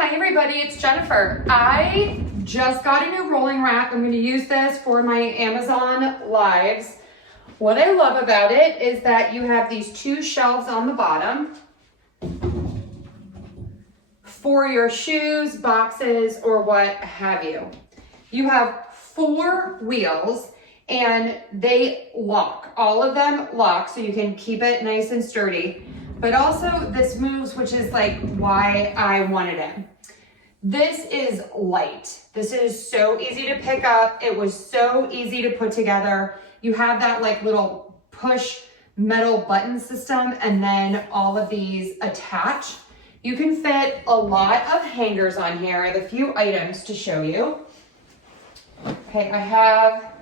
Hi everybody, it's Jennifer. I just got a new rolling rack. I'm going to use this for my Amazon lives. What I love about it is that you have these two shelves on the bottom for your shoes, boxes, or what have you. You have 4 wheels and they lock. All of them lock so you can keep it nice and sturdy. But also this moves, which is like why I wanted it. This is light. This is so easy to pick up. It was so easy to put together. You have that like little push metal button system and then all of these attach. You can fit a lot of hangers on here. I have a few items to show you. Okay, I have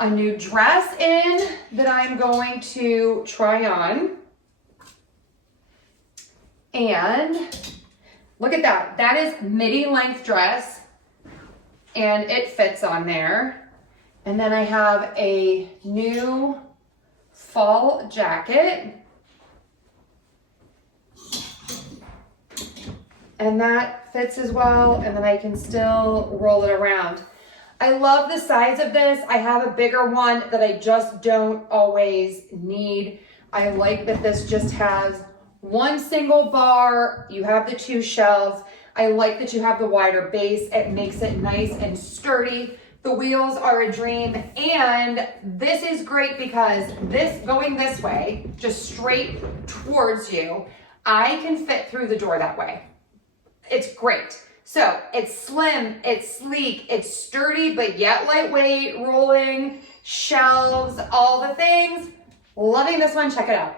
a new dress in that I'm going to try on. And look at that. That is midi length dress and it fits on there. And then I have a new fall jacket. And that fits as well. And then I can still roll it around. I love the size of this. I have a bigger one that I just don't always need. I like that this just has one single bar. You have the 2 shelves. I like that you have the wider base. It makes it nice and sturdy. The wheels are a dream. And this is great because this going this way, just straight towards you, I can fit through the door that way. It's great. So it's slim, it's sleek, it's sturdy, but yet lightweight, rolling, shelves, all the things. Loving this one, check it out.